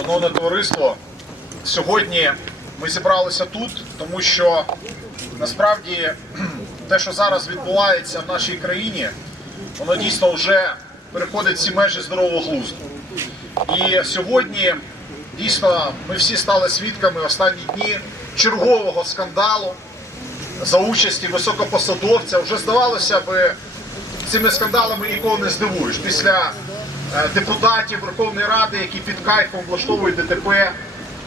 Шановне товариство, сьогодні ми зібралися тут, тому що насправді те, що зараз відбувається в нашій країні, воно дійсно вже переходить всі межі здорового глузду. І сьогодні дійсно ми всі стали свідками останні дні чергового скандалу за участі високопосадовця. Вже здавалося би, цими скандалами нікого не здивуєш. Після депутатів Верховної Ради, які під кайфом влаштовують ДТП,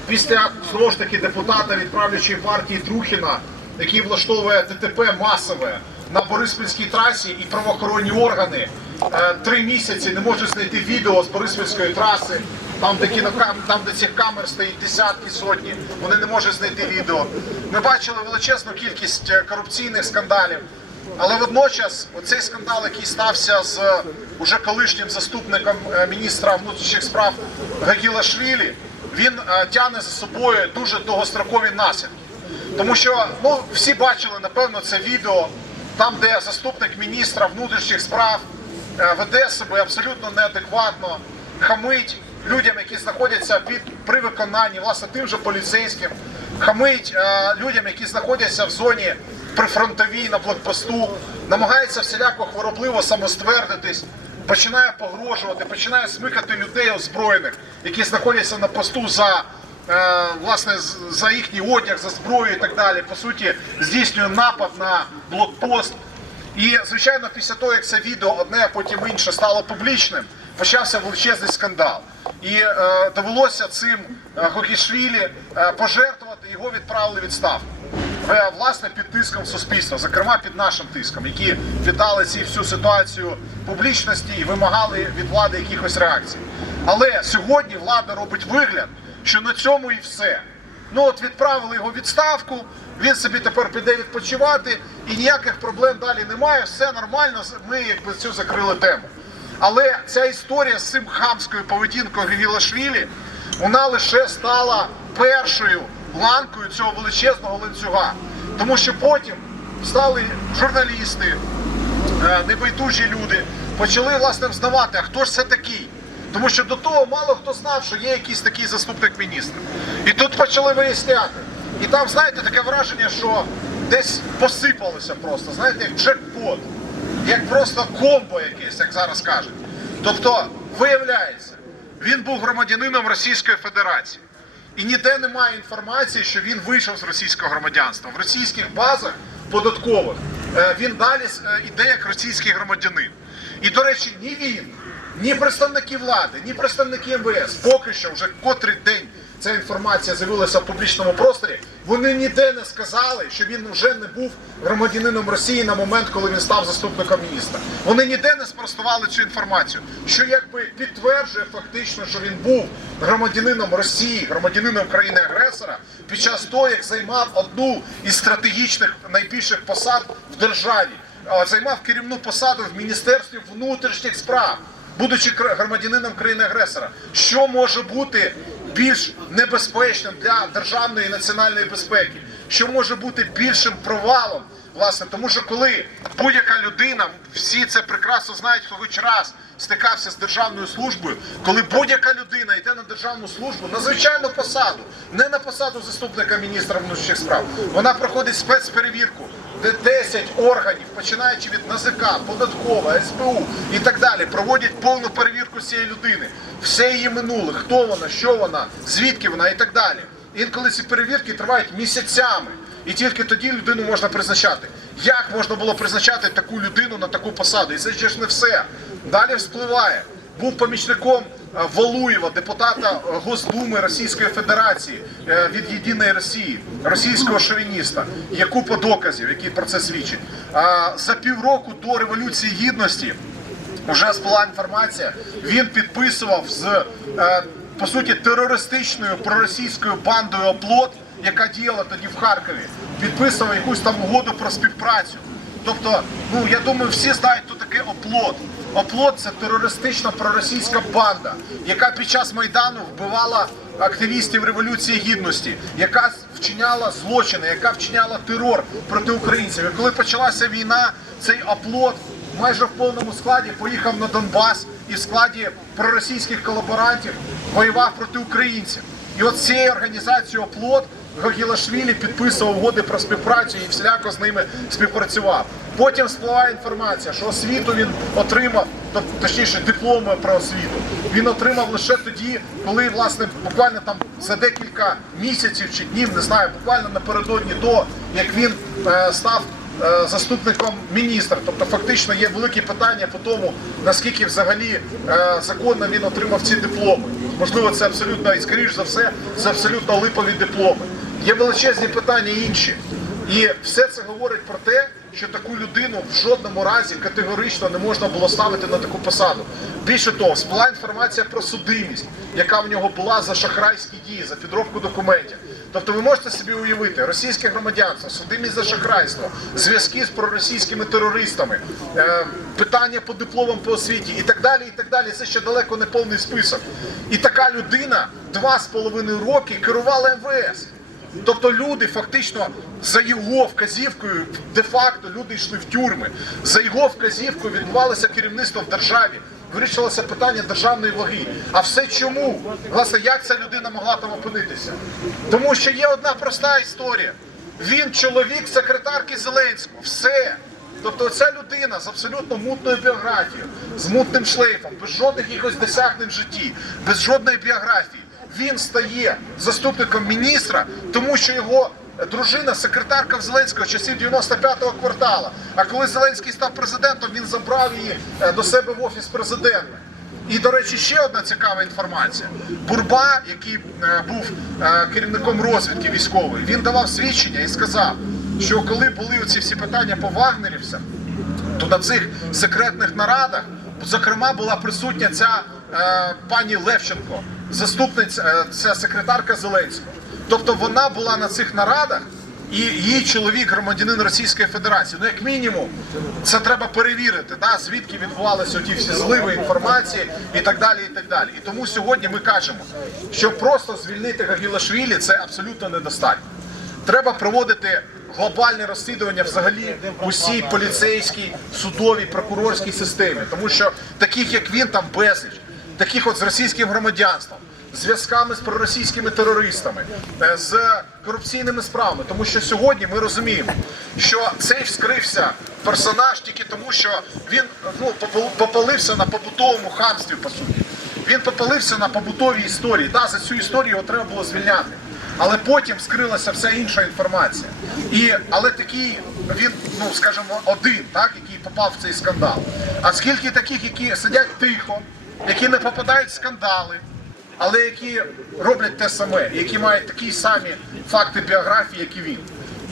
після знову ж таки депутата від правлячої партії Трухіна, який влаштовує ДТП масове на Бориспільській трасі, і правоохоронні органи е, три місяці не можуть знайти відео з Бориспільської траси. Там де, кінокам... там, де цих камер стоїть десятки, сотні, вони не можуть знайти відео. Ми бачили величезну кількість е, корупційних скандалів. Але водночас оцей скандал, який стався з уже колишнім заступником е, міністра внутрішніх справ Гагілашвілі, він е, тягне за собою дуже довгострокові наслідки. Тому що ну, всі бачили, напевно, це відео, там, де заступник міністра внутрішніх справ е, веде себе абсолютно неадекватно, хамить людям, які знаходяться під при виконанні, власне, тим же поліцейським, хамить людям, які знаходяться в зоні прифронтовій на блокпосту, намагається всіляко хворобливо самоствердитись, починає погрожувати, починає смикати людей озброєних, які знаходяться на посту за. е, Власне, за їхній одяг, за зброю і так далі, по суті, здійснює напад на блокпост. І, звичайно, після того, як це відео одне, а потім інше стало публічним, почався величезний скандал. І е, довелося цим е, Гогішвілі е, пожертвувати, його відправили відставку. Е, Власне, під тиском суспільства, зокрема під нашим тиском, які віддали цій всю ситуацію публічності і вимагали від влади якихось реакцій. Але сьогодні влада робить вигляд, що на цьому і все. Ну от відправили його відставку, він собі тепер піде відпочивати, і ніяких проблем далі немає. Все нормально. Ми якби цю закрили тему. Але ця історія з цим хамською поведінкою Гевілашвілі, вона лише стала першою ланкою цього величезного ланцюга. Тому що потім стали журналісти, е, небайдужі люди, почали власне взнавати, а хто ж це такий. Тому що до того мало хто знав, що є якийсь такий заступник міністра. І тут почали виясняти. І там, знаєте, таке враження, що десь посипалося просто, знаєте, як джекпот, як просто комбо якесь, як зараз кажуть. Тобто, виявляється, він був громадянином Російської Федерації. І ніде немає інформації, що він вийшов з російського громадянства. В російських базах податкових е, він далі йде як російський громадянин. І, до речі, ні він, ні представники влади, ні представники МВС, поки що вже котрий день ця інформація з'явилася в публічному просторі. Вони ніде не сказали, що він вже не був громадянином Росії на момент, коли він став заступником міністра. Вони ніде не спростували цю інформацію, що якби підтверджує фактично, що він був громадянином Росії, громадянином країни-агресора під час того, як займав одну із стратегічних найбільших посад в державі, займав керівну посаду в Міністерстві внутрішніх справ, будучи громадянином країни-агресора. Що може бути більш небезпечним для державної і національної безпеки? Що може бути більшим провалом? Власне, тому що коли будь-яка людина, всі це прекрасно знають, хто хоч раз стикався з державною службою, коли будь-яка людина йде на державну службу, на звичайну посаду, не на посаду заступника міністра внутрішніх справ, вона проходить спецперевірку, де 10 органів, починаючи від НАЗК, податкова, СБУ і так далі, проводять повну перевірку цієї людини, все її минуле, хто вона, що вона, звідки вона і так далі. Інколи ці перевірки тривають місяцями. І тільки тоді людину можна призначати. Як можна було призначати таку людину на таку посаду? І це ще ж не все. Далі вспливає. Був помічником е, Валуєва, депутата е, Госдуми Російської Федерації е, від Єдиної Росії, російського шовініста. Є купа доказів, які про це свідчать. За півроку до Революції Гідності вже спала інформація. Він підписував з по суті терористичною проросійською бандою оплот, яка діяла тоді в Харкові, підписував якусь там угоду про співпрацю. Тобто, ну я думаю, всі знають, хто таке оплот. Оплот це терористична проросійська банда, яка під час майдану вбивала активістів революції гідності, яка вчиняла злочини, яка вчиняла терор проти українців. І коли почалася війна, цей оплот майже в повному складі поїхав на Донбас і в складі проросійських колаборантів воював проти українців. І от цією організацією «Оплот» Гогілашвілі підписував угоди про співпрацю і всіляко з ними співпрацював. Потім спливає інформація, що освіту він отримав, точніше дипломи про освіту. Він отримав лише тоді, коли власне буквально там за декілька місяців чи днів, не знаю, буквально напередодні до як він е, став е, заступником міністра. Тобто, фактично є великі питання по тому, наскільки взагалі е, законно він отримав ці дипломи. Можливо, це абсолютно і скоріш за все, це абсолютно липові дипломи. Є величезні питання інші. І все це говорить про те, що таку людину в жодному разі категорично не можна було ставити на таку посаду. Більше того, була інформація про судимість, яка в нього була за шахрайські дії, за підробку документів. Тобто ви можете собі уявити, російське громадянство, судимість за шахрайство, зв'язки з проросійськими терористами, е, питання по дипломам по освіті і так далі. І так далі. Це ще далеко не повний список. І така людина два з половиною роки керувала МВС. Тобто люди фактично за його вказівкою, де-факто люди йшли в тюрми. За його вказівкою відбувалося керівництво в державі. Вирішилося питання державної ваги. А все чому? Власне, як ця людина могла там опинитися? Тому що є одна проста історія. Він чоловік секретарки Зеленського. Все. Тобто ця людина з абсолютно мутною біографією, з мутним шлейфом, без жодних якихось досягнень в житті, без жодної біографії. Він стає заступником міністра, тому що його дружина секретарка в Зеленського часів 95-го квартала. А коли Зеленський став президентом, він забрав її е, до себе в офіс президента. І, до речі, ще одна цікава інформація. Бурба, який е, був е, керівником розвідки військової, він давав свідчення і сказав, що коли були оці всі питання по вагнерівцям, то на цих секретних нарадах, зокрема, була присутня ця е, пані Левченко, заступниця, е, ця секретарка Зеленського. Тобто вона була на цих нарадах, і її чоловік громадянин Російської Федерації. Ну, як мінімум, це треба перевірити, да, звідки відбувалися ті всі зливи інформації і так далі. І так далі. І тому сьогодні ми кажемо, що просто звільнити Гагілашвілі це абсолютно недостатньо. Треба проводити глобальне розслідування взагалі усій поліцейській, судовій, прокурорській системі, тому що таких як він там безліч, таких от з російським громадянством, зв'язками з проросійськими терористами, е, з корупційними справами. Тому що сьогодні ми розуміємо, що цей вскрився персонаж тільки тому, що він ну попал- попалився на побутовому хамстві, по суті. Він попалився на побутовій історії. Да, за цю історію його треба було звільняти. Але потім скрилася вся інша інформація. І, але такий він, ну скажімо, один, так, який попав в цей скандал. А скільки таких, які сидять тихо, які не попадають в скандали, але які роблять те саме, які мають такі самі факти біографії, як і він.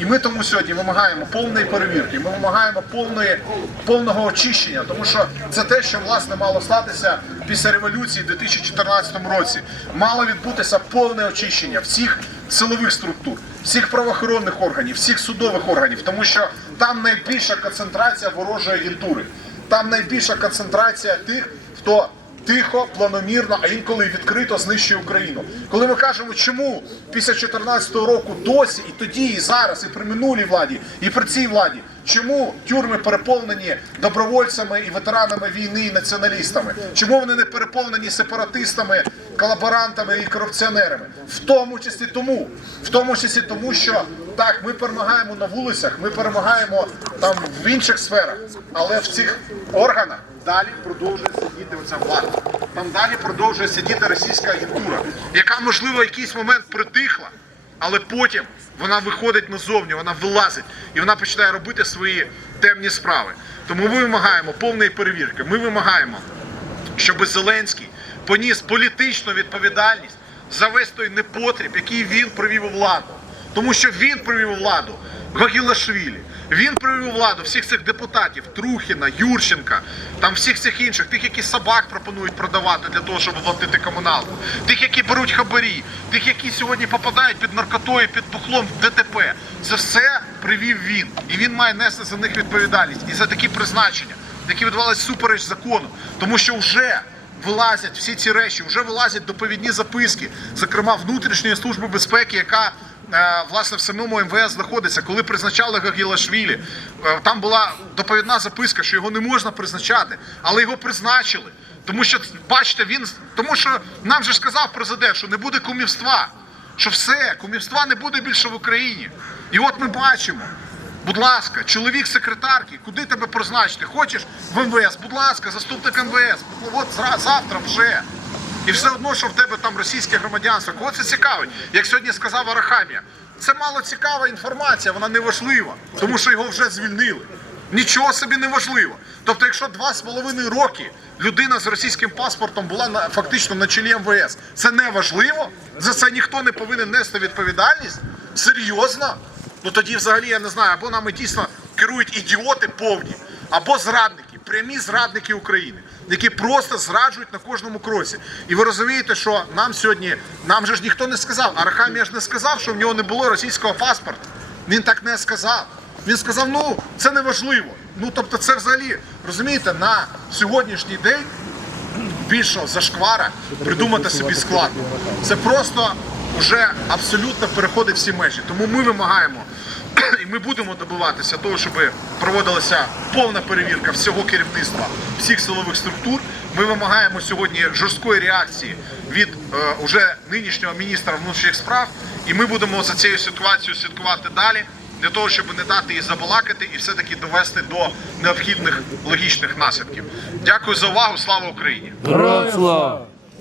І ми тому сьогодні вимагаємо повної перевірки, ми вимагаємо повної, повного очищення, тому що це те, що власне мало статися після революції в 2014 році. Мало відбутися повне очищення всіх силових структур, всіх правоохоронних органів, всіх судових органів, тому що там найбільша концентрація ворожої агентури, там найбільша концентрація тих, хто тихо, планомірно, а інколи відкрито знищує Україну. Коли ми кажемо, чому після 2014 року досі, і тоді, і зараз, і при минулій владі, і при цій владі, чому тюрми переповнені добровольцями і ветеранами війни і націоналістами? Чому вони не переповнені сепаратистами, колаборантами і корупціонерами? В тому числі тому, в тому числі тому, що так, ми перемагаємо на вулицях, ми перемагаємо там в інших сферах, але в цих органах далі продовжує сидіти оця влада. Там далі продовжує сидіти російська агентура, яка, можливо, в якийсь момент притихла, але потім вона виходить назовні, вона вилазить і вона починає робити свої темні справи. Тому ми вимагаємо повної перевірки. Ми вимагаємо, щоб Зеленський поніс політичну відповідальність за весь той непотріб, який він привів у владу. Тому що він привів у владу Гогілашвілі, він привів владу всіх цих депутатів Трухіна, Юрченка, там всіх цих інших, тих, які собак пропонують продавати для того, щоб оплатити комуналку, тих, які беруть хабарі, тих, які сьогодні попадають під наркотою, під бухлом в ДТП. Це все привів він, і він має нести за них відповідальність. І за такі призначення, які відбувалися супереч закону, тому що вже вилазять всі ці речі, вже вилазять доповідні записки, зокрема внутрішньої служби безпеки, яка власне в самому МВС знаходиться. Коли призначали Гагілашвілі, е, там була доповідна записка, що його не можна призначати, але його призначили. Тому що бачите, він тому, що нам же сказав президент, що не буде кумівства, що все, кумівства не буде більше в Україні. І от ми бачимо. Будь ласка, чоловік секретарки, куди тебе призначити? Хочеш в МВС? Будь ласка, заступник МВС. От завтра вже. І все одно, що в тебе там російське громадянство. Кого це цікавить? Як сьогодні сказав Арахамія, це мало цікава інформація, вона не важлива, тому що його вже звільнили. Нічого собі не важливо. Тобто, якщо два з половиною роки людина з російським паспортом була на фактично на чолі МВС, це не важливо. За це ніхто не повинен нести відповідальність. Серйозно? Ну тоді взагалі я не знаю, або нами дійсно керують ідіоти повні, або зрадники, прямі зрадники України, які просто зраджують на кожному кроці. І ви розумієте, що нам сьогодні, нам же ж ніхто не сказав, Арахамія ж не сказав, що в нього не було російського паспорта. Він так не сказав. Він сказав, ну це не важливо. Ну тобто, це взагалі розумієте, на сьогоднішній день більшого зашквара придумати собі складно. Це просто вже абсолютно переходить всі межі. Тому ми вимагаємо і ми будемо добиватися того, щоб проводилася повна перевірка всього керівництва, всіх силових структур. Ми вимагаємо сьогодні жорсткої реакції від е, уже нинішнього міністра внутрішніх справ, і ми будемо за цією ситуацією слідкувати далі. Для того, щоб не дати її забалакати і все-таки довести до необхідних логічних наслідків. Дякую за увагу. Слава Україні! Героям слава!